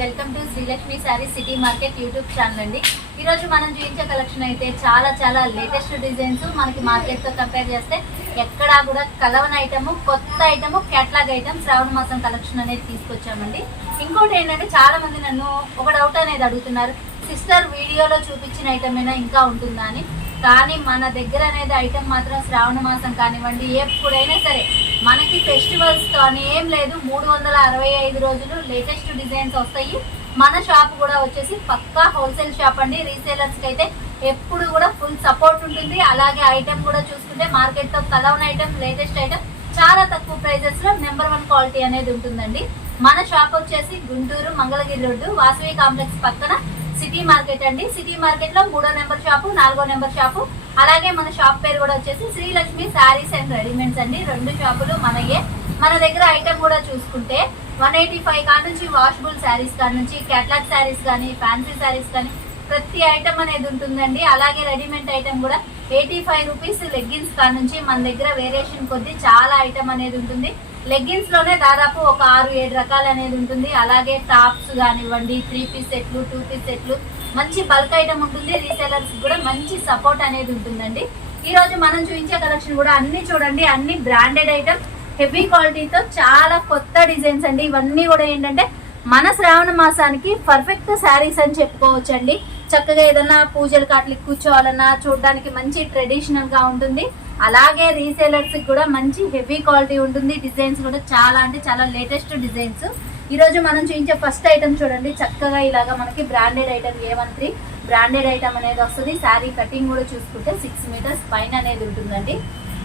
Welcome to Srilakshmi sari city market YouTube channel అండి. ఈరోజు మనం చూపించే కలెక్షన్ అయితే చాలా చాలా లేటెస్ట్ డిజైన్స్ మనకి మార్కెట్తో కంపేర్ చేస్తే ఎక్కడా కూడా కలవని ఐటమ్ కొత్త ఐటమ్ కేటలాగ్ ఐటమ్ శ్రావణ మాసం కలెక్షన్ అనేది తీసుకొచ్చామండి. ఇంకోటి ఏంటంటే చాలా మంది నన్ను ఒక డౌట్ అనేది అడుగుతున్నారు. సిస్టర్ వీడియోలో చూపించిన ఐటమ్ అయినా ఇంకా ఉంటుందా అని. కానీ మన దగ్గర అనేది ఐటమ్ మాత్రం శ్రావణ మాసం కానివ్వండి ఎప్పుడైనా సరే మనకి ఫెస్టివల్స్ కానీ ఏం లేదు. మూడు వందల అరవై ఐదు రోజులు లేటెస్ట్ డిజైన్స్ వస్తాయి. మన షాప్ కూడా వచ్చేసి పక్కా హోల్సేల్ షాప్ అండి. రీసేలర్స్కి అయితే ఎప్పుడు కూడా ఫుల్ సపోర్ట్ ఉంటుంది. అలాగే ఐటెం కూడా చూసుకుంటే మార్కెట్లో కలవన ఐటెం లేటెస్ట్ ఐటెం చాలా తక్కువ ప్రైజెస్లో నెంబర్ వన్ క్వాలిటీ అనేది ఉంటుందండి. మన షాప్ వచ్చేసి గుంటూరు మంగళగిరి రోడ్డు వాసవి కాంప్లెక్స్ పక్కన సిటీ మార్కెట్ అండి. సిటీ మార్కెట్లో మూడో నెంబర్ షాపు నాలుగో నెంబర్ షాపు. అలాగే మన షాప్ పేరు కూడా వచ్చేసి శ్రీలక్ష్మి శారీస్ అండ్ రెడీమేడ్స్ అండి. రెండు షాపులు మనయే. మన దగ్గర ఐటమ్ కూడా చూసుకుంటే వన్ ఎయిటీ ఫైవ్ కాడ నుంచి వాషబుల్ శారీస్ కాడ నుంచి క్యాట్లాగ్ శారీస్ కానీ ఫ్యాన్సీ శారీస్ కానీ ప్రతి ఐటమ్ అనేది ఉంటుందండి. అలాగే రెడీమేడ్ ఐటమ్ కూడా ఎయిటీ ఫైవ్ రూపీస్ లెగ్గిన్స్ కాడ నుంచి మన దగ్గర వేరియేషన్ కొద్ది చాలా ఐటమ్ అనేది ఉంటుంది. లెగ్గిన్స్లోనే దాదాపు ఒక ఆరు ఏడు రకాలు అనేది ఉంటుంది. అలాగే టాప్స్ కానివ్వండి త్రీ పీస్ సెట్లు టూ పీస్ సెట్లు మంచి బల్క్ ఐటమ్ ఉంటుంది. రీసెలర్స్ కూడా మంచి సపోర్ట్ అనేది ఉంటుందండి. ఈ రోజు మనం చూపించే కలెక్షన్ కూడా అన్ని చూడండి అన్ని బ్రాండెడ్ ఐటమ్ హెవీ క్వాలిటీతో చాలా కొత్త డిజైన్స్ అండి. ఇవన్నీ కూడా ఏంటంటే మన శ్రావణ మాసానికి పర్ఫెక్ట్ శారీస్ అని చెప్పుకోవచ్చు అండి చక్కగా ఏదైనా పూజలు కాట్లకి కూర్చోవాలన్నా చూడడానికి మంచి ట్రెడిషనల్గా ఉంటుంది. అలాగే రీసేలర్స్ కూడా మంచి హెవీ క్వాలిటీ ఉంటుంది. డిజైన్స్ కూడా చాలా అంటే చాలా లేటెస్ట్ డిజైన్స్ ఈరోజు మనం చూపించే ఫస్ట్ ఐటమ్ చూడండి. చక్కగా ఇలాగా మనకి branded item A one three branded item అనేది వస్తుంది. శారీ కటింగ్ కూడా చూసుకుంటే సిక్స్ మీటర్స్ పైన అనేది ఉంటుందండి.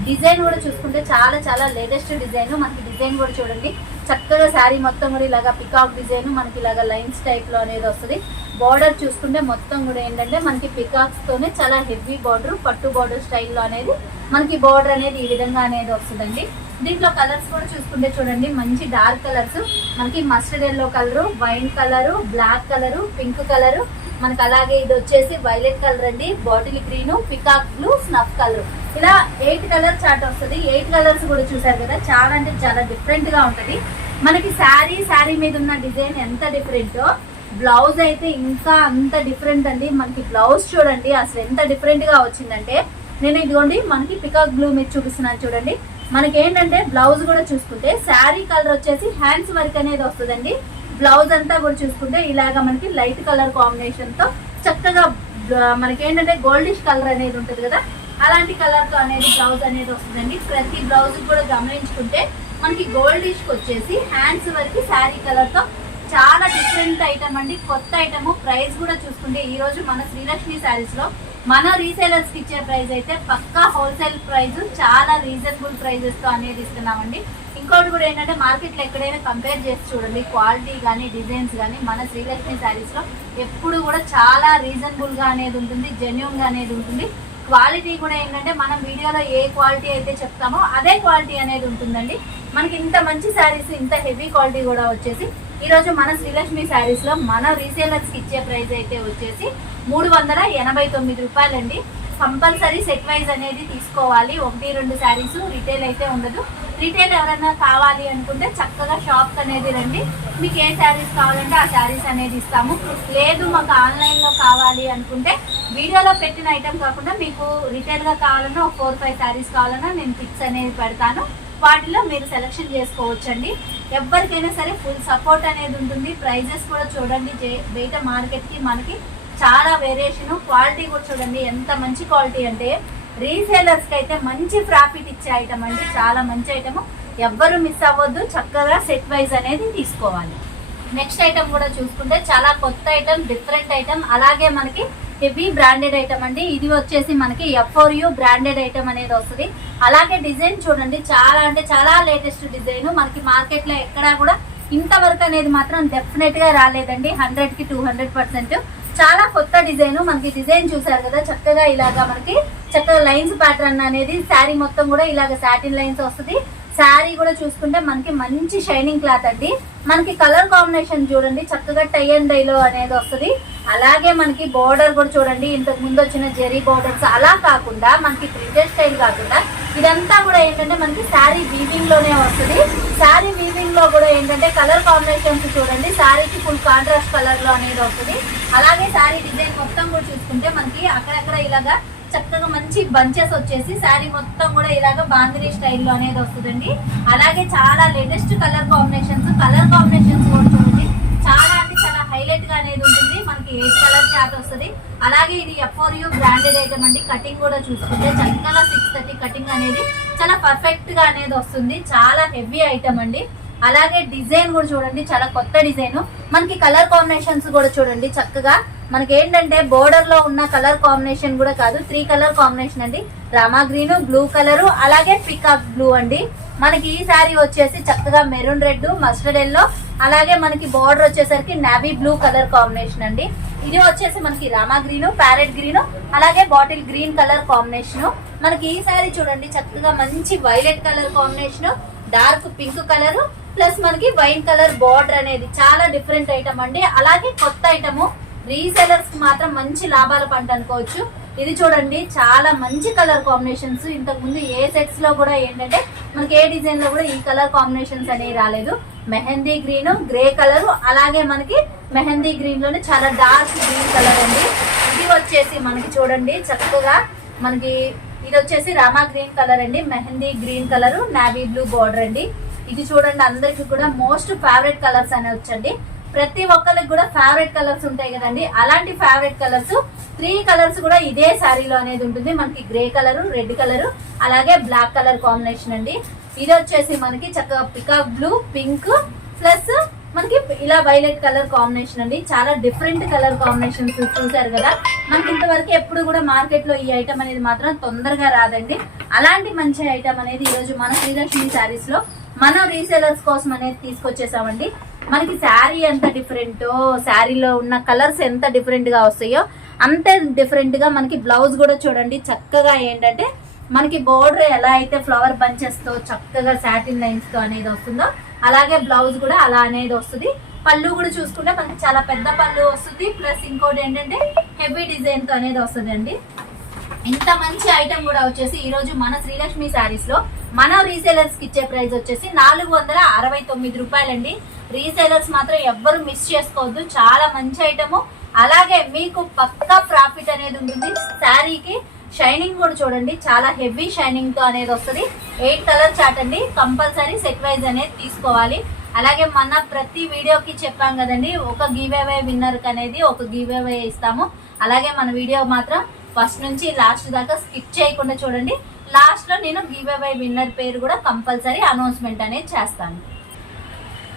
డిజైన్ కూడా చూసుకుంటే చాలా చాలా లేటెస్ట్ డిజైన్ మనకి డిజైన్ కూడా చూడండి. చక్కగా శారీ మొత్తం కూడా ఇలాగా పికాక్ డిజైన్ మనకి ఇలాగా లైన్స్ టైప్లో అనేది వస్తుంది. బార్డర్ చూసుకుంటే మొత్తం కూడా ఏంటంటే మనకి పికాక్స్తోనే చాలా హెవీ బార్డర్ పట్టు బార్డర్ స్టైల్లో అనేది మనకి బార్డర్ అనేది ఈ విధంగా అనేది వస్తుందండి. దీంట్లో కలర్స్ కూడా చూసుకుంటే చూడండి మంచి డార్క్ కలర్స్ మనకి mustard yellow colour wine colour black colour pink colour మనకి అలాగే ఇది వచ్చేసి వైలెట్ కలర్ అండి bottle green peacock blue snuff colour ఇలా ఎయిట్ కలర్ చార్ట్ వస్తుంది. ఎయిట్ కలర్స్ కూడా చూసారు కదా చాలా అంటే చాలా డిఫరెంట్గా ఉంటుంది. మనకి శారీ శారీ మీద ఉన్న డిజైన్ ఎంత డిఫరెంటో బ్లౌజ్ అయితే ఇంకా అంత డిఫరెంట్ అండి. మనకి బ్లౌజ్ చూడండి అసలు ఎంత డిఫరెంట్గా వచ్చిందంటే నేను ఇదిగోండి మనకి పికాక్ బ్లూ మీద చూపిస్తున్నాను చూడండి. మనకి ఏంటంటే బ్లౌజ్ కూడా చూసుకుంటే శారీ కలర్ వచ్చేసి హ్యాండ్స్ వర్క్ అనేది వస్తుందండి. బ్లౌజ్ అంతా కూడా చూసుకుంటే ఇలాగా మనకి లైట్ కలర్ కాంబినేషన్తో చక్కగా మనకి ఏంటంటే గోల్డిష్ కలర్ అనేది ఉంటుంది కదా. అలాంటి కలర్తో అనేది బ్లౌజ్ అనేది వస్తుందండి. ప్రతి బ్లౌజ్ కూడా గమనించుకుంటే మనకి గోల్డిష్ వచ్చేసి హ్యాండ్స్ వరకు శారీ కలర్తో చాలా డిఫరెంట్ ఐటమ్ అండి. కొత్త ఐటమ్ ప్రైస్ కూడా చూసుకుంటే ఈ రోజు మన శ్రీలక్ష్మి శారీస్లో మన రీసేలర్స్కి ఇచ్చే ప్రైస్ అయితే పక్కా హోల్సేల్ ప్రైస్ చాలా రీజనబుల్ ప్రైజెస్తో అనేది ఇస్తున్నామండి. ఇంకోటి కూడా ఏంటంటే మార్కెట్లో ఎక్కడైనా కంపేర్ చేసి చూడండి క్వాలిటీ కానీ డిజైన్స్ కానీ మన శ్రీలక్ష్మి శారీస్లో ఎప్పుడు కూడా చాలా రీజనబుల్గా అనేది ఉంటుంది జెన్యున్గా అనేది ఉంటుంది. క్వాలిటీ కూడా ఏంటంటే మనం వీడియోలో ఏ క్వాలిటీ అయితే చెప్తామో అదే క్వాలిటీ అనేది ఉంటుందండి. మనకి ఇంత మంచి శారీస్ ఇంత హెవీ క్వాలిటీ కూడా వచ్చేసి ఈరోజు మన శ్రీలక్ష్మి శారీస్లో మన రీసేలర్స్కి ఇచ్చే ప్రైస్ అయితే వచ్చేసి మూడు వందల ఎనభై తొమ్మిది రూపాయలండి. కంపల్సరీ సెట్ వైజ్ అనేది తీసుకోవాలి. ఒకటి రెండు శారీస్ రిటైల్ అయితే ఉండదు. రిటైల్ ఎవరైనా కావాలి అనుకుంటే చక్కగా షాప్ అనేది రండి. మీకు ఏ శారీస్ కావాలంటే ఆ శారీస్ అనేది ఇస్తాము. లేదు మాకు ఆన్లైన్లో కావాలి అనుకుంటే వీడియోలో పెట్టిన ఐటెం కాకుండా మీకు రిటైల్గా కావాలన్నా ఒక ఫోర్ ఫైవ్ శారీస్ కావాలన్నా నేను పిక్స్ అనేది పెడతాను. వాటిలో మీరు సెలెక్షన్ చేసుకోవచ్చండి. ఎవరికైనా సరే ఫుల్ సపోర్ట్ అనేది ఉంటుంది. ప్రైజెస్ కూడా చూడండి. బయట మార్కెట్కి మనకి చాలా వేరియేషన్ క్వాలిటీ కూడా చూడండి ఎంత మంచి క్వాలిటీ అంటే రీసేలర్స్కి అయితే మంచి ప్రాఫిట్ ఇచ్చే ఐటమ్ అండి. చాలా మంచి ఐటమ్ ఎవ్వరు మిస్ అవ్వద్దు. చక్కగా సెట్ వైజ్ అనేది తీసుకోవాలి. నెక్స్ట్ ఐటమ్ కూడా చూసుకుంటే చాలా కొత్త ఐటమ్ డిఫరెంట్ ఐటమ్ అలాగే మనకి హెవీ బ్రాండెడ్ ఐటమ్ అండి. ఇది వచ్చేసి మనకి ఎఫ్ఓర్ యూ బ్రాండెడ్ ఐటమ్ అనేది వస్తుంది. అలాగే డిజైన్ చూడండి చాలా అంటే చాలా లేటెస్ట్ డిజైన్ మనకి మార్కెట్లో ఎక్కడా కూడా ఇంతవరకు అనేది మాత్రం డెఫినెట్గా రాలేదండి. హండ్రెడ్కి టూ హండ్రెడ్ పర్సెంట్ చాలా కొత్త డిజైన్ మనకి డిజైన్ చూసారు కదా చక్కగా ఇలాగా మనకి చక్కగా లైన్స్ ప్యాటర్న్ అనేది శారీ మొత్తం కూడా ఇలాగ సాటిన్ లైన్స్ వస్తుంది. శారీ కూడా చూసుకుంటే మనకి మంచి షైనింగ్ క్లాత్ అండి. మనకి కలర్ కాంబినేషన్ చూడండి చక్కగా టై అండ్ డైలో అనేది వస్తుంది. అలాగే మనకి బోర్డర్ కూడా చూడండి ఇంతకు ముందు వచ్చిన జెరీ బోర్డర్స్ అలా కాకుండా మనకి ప్రింటెడ్ స్టైల్ కాకుండా ఇదంతా కూడా ఏంటంటే మనకి శారీ వీవింగ్లోనే వస్తుంది. శారీ వీవింగ్లో కూడా ఏంటంటే కలర్ కాంబినేషన్స్ చూడండి శారీకి ఫుల్ కాంట్రాస్ట్ కలర్లో అనేది వస్తుంది. అలాగే శారీ డిజైన్ మొత్తం కూడా చూసుకుంటే మనకి అక్కడక్కడ ఇలాగా చక్కగా మంచి బంచెస్ వచ్చేసి శారీ మొత్తం కూడా ఇలాగ బాందిని స్టైల్లో అనేది వస్తుందండి. అలాగే చాలా latest colour combinations colour combinations కూడా చూడండి. చాలా అంటే చాలా హైలైట్గా అనేది ఉంటుంది. మనకి ఎయిట్ కలర్ చాట్ వస్తుంది. అలాగే ఇది F R U branded item అండి. కటింగ్ కూడా చూసుకుంటే చక్కగా సిక్స్ థర్టీ కటింగ్ అనేది చాలా పర్ఫెక్ట్గా అనేది వస్తుంది. చాలా హెవీ ఐటమ్ అండి. అలాగే డిజైన్ కూడా చూడండి చాలా కొత్త డిజైన్. మనకి కలర్ కాంబినేషన్స్ కూడా చూడండి చక్కగా. మనకి ఏంటంటే బోర్డర్లో ఉన్న కలర్ కాంబినేషన్ కూడా కాదు త్రీ కలర్ కాంబినేషన్ అండి. రామా గ్రీన్ బ్లూ కలర్ అలాగే పికాక్ బ్లూ అండి. మనకి ఈ శారీ వచ్చేసి చక్కగా మెరూన్ రెడ్ మస్టర్డ్ ఎల్లో అలాగే మనకి బార్డర్ వచ్చేసరికి నావీ బ్లూ కలర్ కాంబినేషన్ అండి. ఇది వచ్చేసి మనకి రామా గ్రీన్ ప్యారెట్ గ్రీన్ అలాగే బాటిల్ గ్రీన్ కలర్ కాంబినేషన్. మనకి ఈ శారీ చూడండి చక్కగా మంచి violet colour combination dark pink colour plus మనకి వైన్ కలర్ బార్డర్ అనేది చాలా డిఫరెంట్ ఐటమ్ అండి. అలాగే కొత్త ఐటమ్ రీసెలర్స్కి మాత్రం మంచి లాభాల పంట అనుకోవచ్చు. ఇది చూడండి చాలా మంచి కలర్ కాంబినేషన్స్. ఇంతకు ముందు ఏ సెట్స్లో కూడా ఏంటంటే మనకి ఏ డిజైన్లో కూడా ఈ కలర్ కాంబినేషన్స్ అనేవి రాలేదు. మెహందీ గ్రీన్ గ్రే కలర్ అలాగే మనకి మెహందీ గ్రీన్లోనే చాలా డార్క్ గ్రీన్ కలర్ అండి. ఇది వచ్చేసి మనకి చూడండి చక్కగా మనకి ఇది వచ్చేసి రామా గ్రీన్ కలర్ అండి. Mehndi green colour navy blue border అండి. ఇది చూడండి అందరికి కూడా మోస్ట్ ఫేవరెట్ కలర్స్ అనే వచ్చండి. ప్రతి ఒక్కరికి కూడా ఫేవరెట్ కలర్స్ ఉంటాయి కదండి. అలాంటి ఫేవరెట్ కలర్స్ త్రీ కలర్స్ కూడా ఇదే శారీలో అనేది ఉంటుంది. మనకి గ్రే కలర్ రెడ్ కలర్ అలాగే బ్లాక్ కలర్ కాంబినేషన్ అండి. ఇది వచ్చేసి మనకి చక్కగా పికాక్ బ్లూ పింక్ ప్లస్ మనకి ఇలా వైలెట్ కలర్ కాంబినేషన్ అండి. చాలా డిఫరెంట్ కలర్ కాంబినేషన్స్ చూసారు కదా. మనకి ఇంతవరకు ఎప్పుడు కూడా మార్కెట్లో ఈ ఐటమ్ అనేది మాత్రం తొందరగా రాదండి. అలాంటి మంచి ఐటమ్ అనేది ఈరోజు మన శ్రీలక్ష్మి శారీస్లో మనం రీసేలర్స్ కోసం అనేది తీసుకొచ్చేసామండి. మనకి శారీ ఎంత డిఫరెంట్ శారీలో ఉన్న కలర్స్ ఎంత డిఫరెంట్గా వస్తాయో అంతే డిఫరెంట్గా మనకి బ్లౌజ్ కూడా చూడండి. చక్కగా ఏంటంటే మనకి బోర్డర్ ఎలా అయితే ఫ్లవర్ బంచెస్తో చక్కగా సాటిన్ లైన్స్తో అనేది వస్తుందో అలాగే బ్లౌజ్ కూడా అలా అనేది వస్తుంది. పళ్ళు కూడా చూసుకుంటే మనకి చాలా పెద్ద పళ్ళు వస్తుంది. ప్లస్ ఇంకోటి ఏంటంటే హెవీ డిజైన్తో అనేది వస్తుంది అండి ఇంత మంచి ఐటమ్ కూడా వచ్చేసి ఈరోజు మన శ్రీలక్ష్మి శారీస్లో మన రీసేలర్స్కి ఇచ్చే ప్రైస్ వచ్చేసి నాలుగు వందల అరవై తొమ్మిది రూపాయలండి. రీసేలర్స్ మాత్రం ఎవ్వరు మిస్ చేసుకోవద్దు. చాలా మంచి ఐటము అలాగే మీకు పక్కా ప్రాఫిట్ అనేది ఉంటుంది. శారీకి షైనింగ్ కూడా చూడండి. చాలా హెవీ షైనింగ్తో అనేది వస్తుంది. ఎయిట్ కలర్ చాట్ అండి. కంపల్సరీ సెట్ వైజ్ అనేది తీసుకోవాలి. అలాగే మన ప్రతి వీడియోకి చెప్పాం కదండి. ఒక గివ్ అవే అనేది ఒక గివ్ ఇస్తాము. అలాగే మన వీడియో మాత్రం ఫస్ట్ నుంచి లాస్ట్ దాకా స్కిప్ చేయకుండా చూడండి. లాస్ట్లో నేను గివ్ అవే విన్నర్ పేరు కూడా కంపల్సరీ అనౌన్స్మెంట్ అనేది చేస్తాను.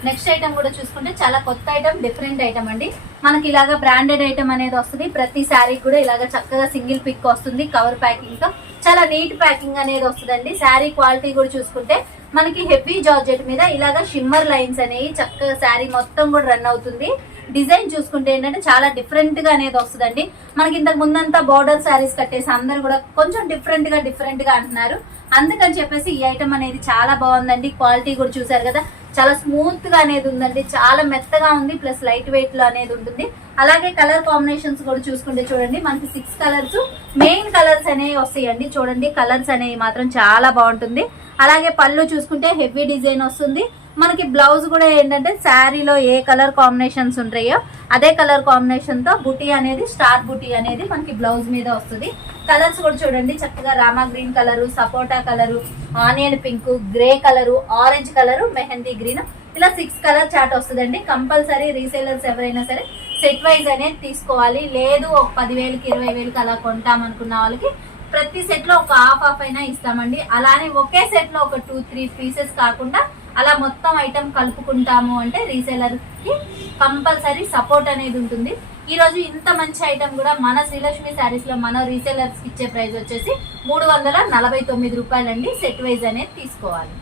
నెక్స్ట్ ఐటమ్ కూడా చూసుకుంటే చాలా కొత్త ఐటమ్ డిఫరెంట్ ఐటమ్ అండి. మనకి ఇలాగ బ్రాండెడ్ ఐటమ్ అనేది వస్తుంది. ప్రతి శారీ కూడా ఇలాగ చక్కగా సింగిల్ పిక్ వస్తుంది కవర్ ప్యాకింగ్తో. చాలా నీట్ ప్యాకింగ్ అనేది వస్తుందండి. శారీ క్వాలిటీ కూడా చూసుకుంటే మనకి హెవీ జార్జెట్ మీద ఇలాగ షిమ్మర్ లైన్స్ అనేవి చక్కగా శారీ మొత్తం కూడా రన్ అవుతుంది. డిజైన్ చూసుకుంటే ఏంటంటే చాలా డిఫరెంట్గా అనేది వస్తుందండి. మనకి ఇంతకు ముందంతా బార్డర్ శారీస్ కట్టేసి అందరు కూడా కొంచెం డిఫరెంట్గా డిఫరెంట్గా అంటున్నారు. అందుకని చెప్పేసి ఈ ఐటమ్ అనేది చాలా బాగుందండి. క్వాలిటీ కూడా చూసారు కదా. చాలా స్మూత్గా అనేది ఉందండి. చాలా మెత్తగా ఉంది ప్లస్ లైట్ వెయిట్లో అనేది ఉంటుంది. అలాగే కలర్ కాంబినేషన్స్ కూడా చూసుకుంటే చూడండి. మనకి సిక్స్ కలర్స్ మెయిన్ కలర్స్ అనేవి వస్తాయండి. చూడండి కలర్స్ అనేవి మాత్రం చాలా బాగుంటుంది. అలాగే పళ్ళు చూసుకుంటే హెవీ డిజైన్ వస్తుంది. మనకి బ్లౌజ్ కూడా ఏంటంటే శారీలో ఏ కలర్ కాంబినేషన్స్ ఉంటాయో అదే కలర్ కాంబినేషన్తో బుటీ అనేది స్టార్ బుటీ అనేది మనకి బ్లౌజ్ మీద వస్తుంది. కలర్స్ కూడా చూడండి చక్కగా Rama green colour sapota colour onion pink grey colour orange colour mehndi green. ఇలా సిక్స్ కలర్ చాట్ వస్తుందండి. కంపల్సరీ రీసేలర్స్ ఎవరైనా సరే సెట్ వైజ్ అనేది తీసుకోవాలి. లేదు ఒక పదివేలకి ఇరవై వేలకి అలా కొంటాం అనుకున్న వాళ్ళకి ప్రతి సెట్లో ఒక హాఫ్ హాఫ్ అయినా ఇస్తామండి. అలానే ఒకే సెట్లో ఒక టూ త్రీ పీసెస్ కాకుండా అలా మొత్తం ఐటమ్ కలుపుకుంటాము అంటే రీసేలర్కి కంపల్సరీ సపోర్ట్ అనేది ఉంటుంది. ఈరోజు ఇంత మంచి ఐటమ్ కూడా మన శ్రీలక్ష్మి శారీస్లో మన రీసేలర్స్కి ఇచ్చే ప్రైస్ వచ్చేసి మూడు వందల నలభై తొమ్మిది రూపాయలండి సెట్ వైజ్ అనేది తీసుకోవాలి.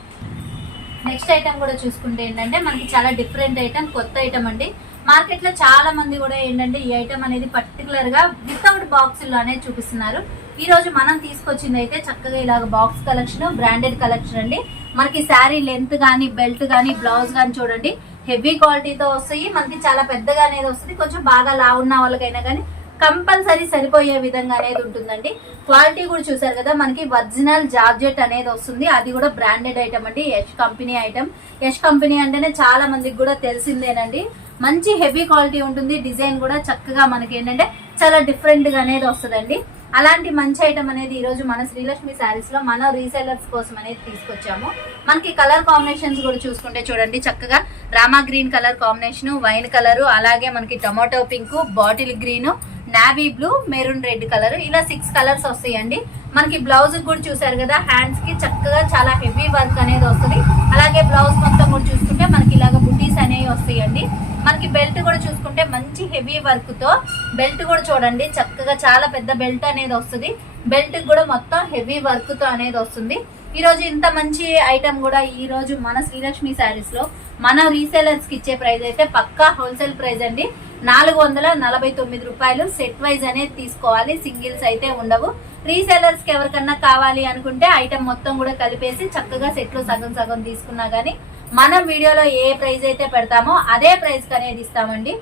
నెక్స్ట్ ఐటమ్ కూడా చూసుకుంటే ఏంటంటే మనకి చాలా డిఫరెంట్ ఐటమ్ కొత్త ఐటమ్ అండి. మార్కెట్లో చాలా మంది కూడా ఏంటంటే ఈ ఐటమ్ అనేది పర్టికులర్గా వితౌట్ బాక్స్ అనేది చూపిస్తున్నారు. ఈ రోజు మనం తీసుకొచ్చింది అయితే చక్కగా ఇలాగ బాక్స్ కలెక్షన్ బ్రాండెడ్ కలెక్షన్ అండి. మనకి శారీ లెంత్ కానీ బెల్ట్ కానీ బ్లౌజ్ కానీ చూడండి హెవీ క్వాలిటీతో వస్తాయి. మనకి చాలా పెద్దగా అనేది వస్తుంది. కొంచెం బాగా లా ఉన్న వాళ్ళకైనా కానీ కంపల్సరీ సరిపోయే విధంగా అనేది ఉంటుందండి. క్వాలిటీ కూడా చూసారు కదా మనకి ఒరిజినల్ జార్జెట్ అనేది వస్తుంది. అది కూడా బ్రాండెడ్ ఐటమ్ అండి Yash company item. Yash company అంటేనే చాలా మందికి కూడా తెలిసిందేనండి. మంచి హెవీ క్వాలిటీ ఉంటుంది. డిజైన్ కూడా చక్కగా మనకి ఏంటంటే చాలా డిఫరెంట్గా అనేది వస్తుందండి. అలాంటి మంచి ఐటమ్ అనేది ఈరోజు మన శ్రీలక్ష్మి శారీస్లో మన రీసెలర్స్ కోసం అనేది తీసుకొచ్చాము. మనకి కలర్ కాంబినేషన్స్ కూడా చూసుకుంటే చూడండి చక్కగా Rama green colour combination wine colour అలాగే మనకి tomato pink bottle green navy blue maroon red colour ఇలా సిక్స్ కలర్స్ వస్తాయండి. మనకి బ్లౌజ్ కూడా చూసారు కదా హ్యాండ్స్కి చక్కగా చాలా హెవీ వర్క్ అనేది వస్తుంది. అలాగే బ్లౌజ్ మొత్తం కూడా చూసుకుంటే మనకి ఇలాగ బుటీస్ అనేవి వస్తాయండి. మనకి బెల్ట్ కూడా చూసుకుంటే మంచి హెవీ వర్క్తో బెల్ట్ కూడా చూడండి చక్కగా చాలా పెద్ద బెల్ట్ అనేది వస్తుంది. బెల్ట్ కూడా మొత్తం హెవీ వర్క్తో అనేది వస్తుంది. ఈరోజు ఇంత మంచి ఐటమ్ కూడా ఈరోజు మన శ్రీలక్ష్మి శారీస్లో మన రీసేలర్స్కి ఇచ్చే ప్రైస్ అయితే పక్కా హోల్సేల్ ప్రైస్ అండి. నాలుగు వందల నలభై తొమ్మిది రూపాయలు సెట్ వైజ్ అనేది తీసుకోవాలి. సింగిల్స్ అయితే ఉండవు. రీసేలర్స్కి ఎవరికన్నా కావాలి అనుకుంటే ఐటమ్ మొత్తం కూడా కలిపేసి చక్కగా సెట్లో సగం సగం తీసుకున్నా గానీ మనం వీడియోలో ఏ ప్రైస్ అయితే పెడతామో అదే ప్రైజ్కి అనేది ఇస్తామండి.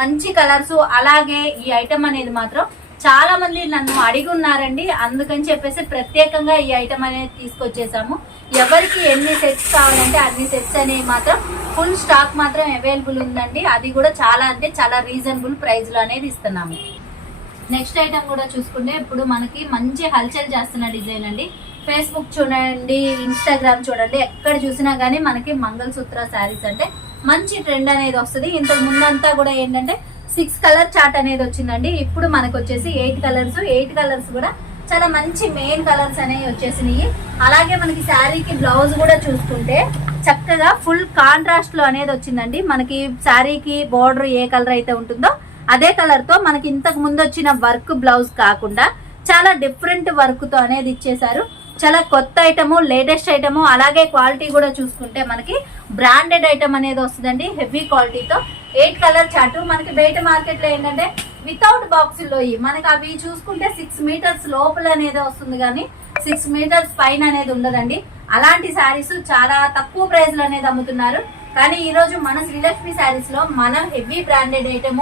మంచి కలర్స్ అలాగే ఈ ఐటమ్ అనేది మాత్రం చాలా మంది నన్ను అడిగి ఉన్నారండి అందుకని చెప్పేసి ప్రత్యేకంగా ఈ ఐటమ్ అనేది తీసుకొచ్చేసాము. ఎవరికి ఎన్ని సెట్స్ కావాలంటే అన్ని సెట్స్ అనేవి మాత్రం ఫుల్ స్టాక్ మాత్రం అవైలబుల్ ఉందండి. అది కూడా చాలా అంటే చాలా రీజనబుల్ ప్రైస్లో అనేది ఇస్తున్నాము. నెక్స్ట్ ఐటమ్ కూడా చూసుకుంటే ఇప్పుడు మనకి మంచి హల్చల్ చేస్తున్న డిజైన్ అండి. ఫేస్బుక్ చూడండి ఇన్స్టాగ్రామ్ చూడండి ఎక్కడ చూసినా గానీ మనకి మంగళసూత్ర శారీస్ అంటే మంచి ట్రెండ్ అనేది వస్తుంది. ఇంతకు ముందంతా కూడా ఏంటంటే సిక్స్ కలర్ చార్ట్ అనేది వచ్చిందండి. ఇప్పుడు మనకు వచ్చేసి ఎయిట్ కలర్స్. ఎయిట్ కలర్స్ కూడా చాలా మంచి మెయిన్ కలర్స్ అనేవి వచ్చేసినాయి. అలాగే మనకి శారీకి బ్లౌజ్ కూడా చూసుకుంటే చక్కగా ఫుల్ కాంట్రాస్ట్లో అనేది వచ్చిందండి. మనకి శారీకి బోర్డర్ ఏ కలర్ అయితే ఉంటుందో అదే కలర్తో మనకి ఇంతకు ముందు వచ్చిన వర్క్ బ్లౌజ్ కాకుండా చాలా డిఫరెంట్ వర్క్తో అనేది ఇచ్చేసారు చాలా కొత్త ఐటము లేటెస్ట్ ఐటము అలాగే క్వాలిటీ కూడా చూసుకుంటే మనకి బ్రాండెడ్ ఐటమ్ అనేది వస్తుందండి. హెవీ క్వాలిటీతో ఎయిట్ కలర్ చాటు మనకి బయట మార్కెట్లో ఏంటంటే వితౌట్ బాక్స్లో మనకి అవి చూసుకుంటే సిక్స్ మీటర్స్ లోపల అనేది వస్తుంది కానీ సిక్స్ మీటర్స్ పైన అనేది ఉండదండి. అలాంటి శారీస్ చాలా తక్కువ ప్రైస్లో అనేది అమ్ముతున్నారు. కానీ ఈ రోజు మన శ్రీలక్ష్మి శారీస్లో మన heavy branded item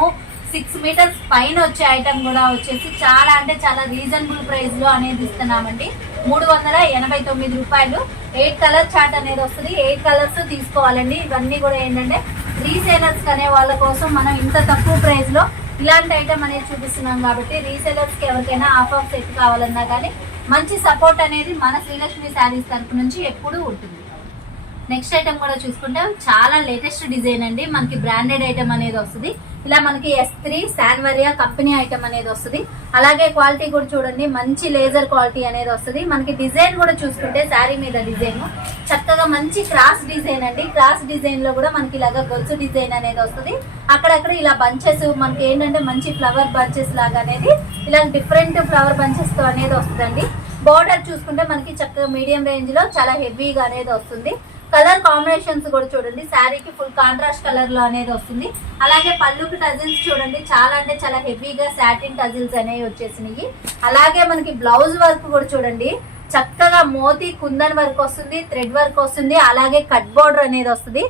six metres పైన వచ్చే ఐటమ్ కూడా వచ్చేసి చాలా అంటే చాలా రీజనబుల్ ప్రైస్లో అనేది ఇస్తున్నామండి. మూడు వందల ఎనభై తొమ్మిది రూపాయలు. ఎయిట్ కలర్ చార్ట్ అనేది వస్తుంది. ఎయిట్ కలర్స్ తీసుకోవాలండి. ఇవన్నీ కూడా ఏంటంటే రీసేలర్స్ అనే వాళ్ళ కోసం మనం ఇంత తక్కువ ప్రైస్లో ఇలాంటి ఐటమ్ అనేది చూపిస్తున్నాం కాబట్టి రీసేలర్స్కి ఎవరికైనా ఆఫ్ ఆఫ్ సెట్ కావాలన్నా కానీ మంచి సపోర్ట్ అనేది మన శ్రీలక్ష్మి శారీస్ తరపు నుంచి ఎప్పుడూ ఉంటుంది. నెక్స్ట్ ఐటమ్ కూడా చూసుకుంటే చాలా లేటెస్ట్ డిజైన్ అండి. మనకి బ్రాండెడ్ ఐటమ్ అనేది వస్తుంది. ఇలా మనకి S three Sanwariya company item అనేది వస్తుంది. అలాగే క్వాలిటీ కూడా చూడండి. మంచి లేజర్ క్వాలిటీ అనేది వస్తుంది. మనకి డిజైన్ కూడా చూసుకుంటే శారీ మీద డిజైన్. చక్కగా మంచి క్రాస్ డిజైన్ అండి. క్రాస్ డిజైన్లో కూడా మనకి ఇలాగా గొలుసు డిజైన్ అనేది వస్తుంది. అక్కడక్కడ ఇలా బంచెస్ మనకి ఏంటంటే మంచి ఫ్లవర్ బంచెస్ లాగా అనేది ఇలా డిఫరెంట్ ఫ్లవర్ బంచెస్తో అనేది వస్తుందండి. బోర్డర్ చూసుకుంటే మనకి చక్కగా మీడియం రేంజ్లో చాలా హెవీగా అనేది వస్తుంది. కలర్ కాంబినేషన్స్ కూడా చూడండి. శారీకి ఫుల్ కాంట్రాస్ట్ కలర్లో అనేది వస్తుంది. అలాగే పళ్ళుకి టజిల్స్ చూడండి. చాలా అంటే చాలా హెవీగా సాటిన్ టజిల్స్ అనేవి వచ్చేసినాయి. అలాగే మనకి బ్లౌజ్ వర్క్ కూడా చూడండి. చక్కగా మోతీ కుందన్ వర్క్ వస్తుంది థ్రెడ్ వర్క్ వస్తుంది. అలాగే కట్ బోర్డర్ అనేది వస్తుంది.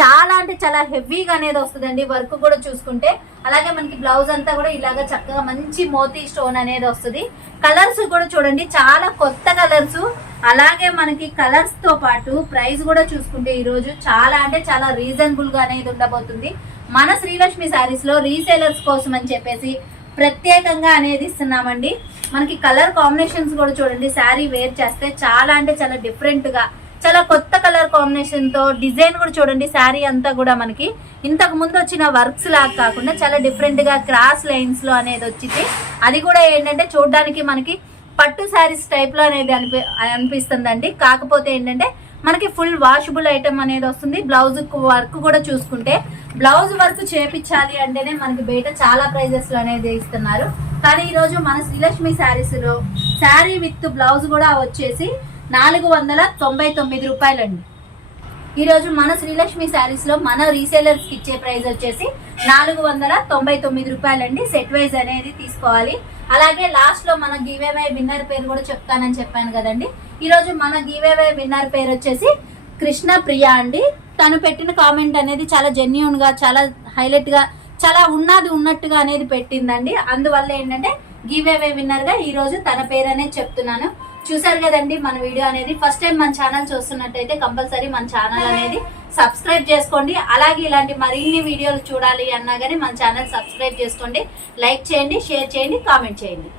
చాలా అంటే చాలా హెవీగా అనేది వస్తుందండి వర్క్ కూడా చూసుకుంటే. అలాగే మనకి బ్లౌజ్ అంతా కూడా ఇలాగ చక్కగా మంచి మోతీ స్టోన్ అనేది వస్తుంది. కలర్స్ కూడా చూడండి చాలా కొత్త కలర్స్. అలాగే మనకి కలర్స్తో పాటు ప్రైస్ కూడా చూసుకుంటే ఈరోజు చాలా అంటే చాలా రీజనబుల్గా అనేది ఉండబోతుంది. మన శ్రీలక్ష్మి శారీస్లో రీసేలర్స్ కోసం అని చెప్పేసి ప్రత్యేకంగా అనేది ఇస్తున్నామండి. మనకి కలర్ కాంబినేషన్స్ కూడా చూడండి శారీ వేర్ చేస్తే చాలా అంటే చాలా డిఫరెంట్గా చాలా కొత్త కలర్ కాంబినేషన్తో డిజైన్ కూడా చూడండి శారీ అంతా కూడా మనకి. ఇంతకు ముందు వచ్చిన వర్క్స్ లాగా కాకుండా చాలా డిఫరెంట్గా క్రాస్ లైన్స్లో అనేది వచ్చింది. అది కూడా ఏంటంటే చూడడానికి మనకి పట్టు శారీస్ టైప్లో అనేది అనిపి అనిపిస్తుందండి. కాకపోతే ఏంటంటే మనకి ఫుల్ వాషబుల్ ఐటమ్ అనేది వస్తుంది. బ్లౌజ్ వర్క్ కూడా చూసుకుంటే బ్లౌజ్ వర్క్ చేపించాలి అంటేనే మనకి బయట చాలా ప్రైజెస్లో అనేది ఇస్తున్నారు. కానీ ఈ రోజు మన శ్రీలక్ష్మి శారీస్లో శారీ విత్ బ్లౌజ్ కూడా వచ్చేసి నాలుగు వందల తొంభై తొమ్మిది రూపాయలండి. ఈరోజు మన శ్రీలక్ష్మి శారీస్లో మన రీసేలర్స్కి ఇచ్చే ప్రైస్ వచ్చేసి నాలుగు వందల తొంభై తొమ్మిది రూపాయలండి. సెట్ వైజ్ అనేది తీసుకోవాలి. అలాగే లాస్ట్లో మన గివేవై విన్నర్ పేరు కూడా చెప్తానని చెప్పాను కదండి. ఈరోజు మన గివేవై విన్నర్ పేరు వచ్చేసి కృష్ణ ప్రియ అండి. తను పెట్టిన కామెంట్ అనేది చాలా జెన్యున్గా చాలా హైలైట్గా చాలా ఉన్నది ఉన్నట్టుగా అనేది పెట్టిందండి. అందువల్ల ఏంటంటే గివ్ అవే విన్నర్గా ఈ రోజు తన పేరు అనేది చెప్తున్నాను. చూసారు కదండి మన వీడియో అనేది ఫస్ట్ టైం మన ఛానల్ చూస్తున్నట్టయితే కంపల్సరీ మన ఛానల్ అనేది సబ్స్క్రైబ్ చేసుకోండి. అలాగే ఇలాంటి మరిన్ని వీడియోలు చూడాలి అన్నా కానీ మన ఛానల్ సబ్స్క్రైబ్ చేసుకోండి. లైక్ చేయండి షేర్ చేయండి కామెంట్ చేయండి.